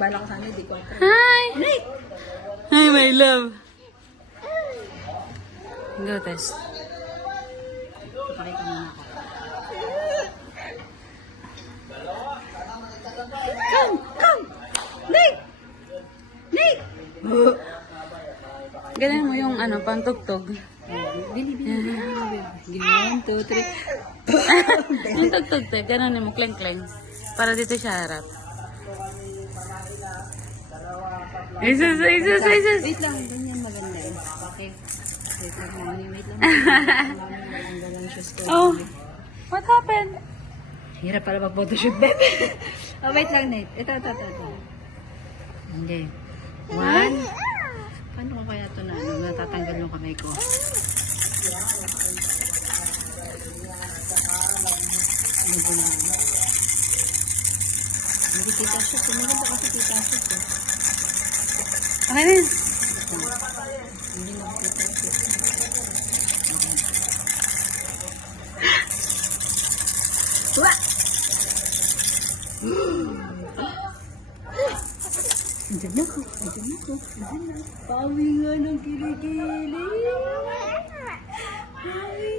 Bala ko sana, di ko. Hi! Hi, my love. Go, Tess. Pakita muna ako. Come! Nate! Nate! Ganyan mo yung ano, pantugtog. Bili. 1, 2, 3. Yung tugtog, te. Ganun mo, kleng-kleng. Para dito siya harap. Isus! Wait lang, ganyan maganda eh. Okay. Wait lang, mami. Wait lang. Ang lang shoes ko. Oh, what happened? Hirap pala mag-photoshoot, bebe. Oh, wait lang, Nate. Ito. Okay. 1. Paano ko kaya ito na? Natatanggal yung kamay ko. Ano ba na? Hindi tita shoot. Maganda kasi tita shoot eh. Okay na. Hindi na tita shoot. Wah! Andiyan na ako. Pawi nga ng kilikili. Pawi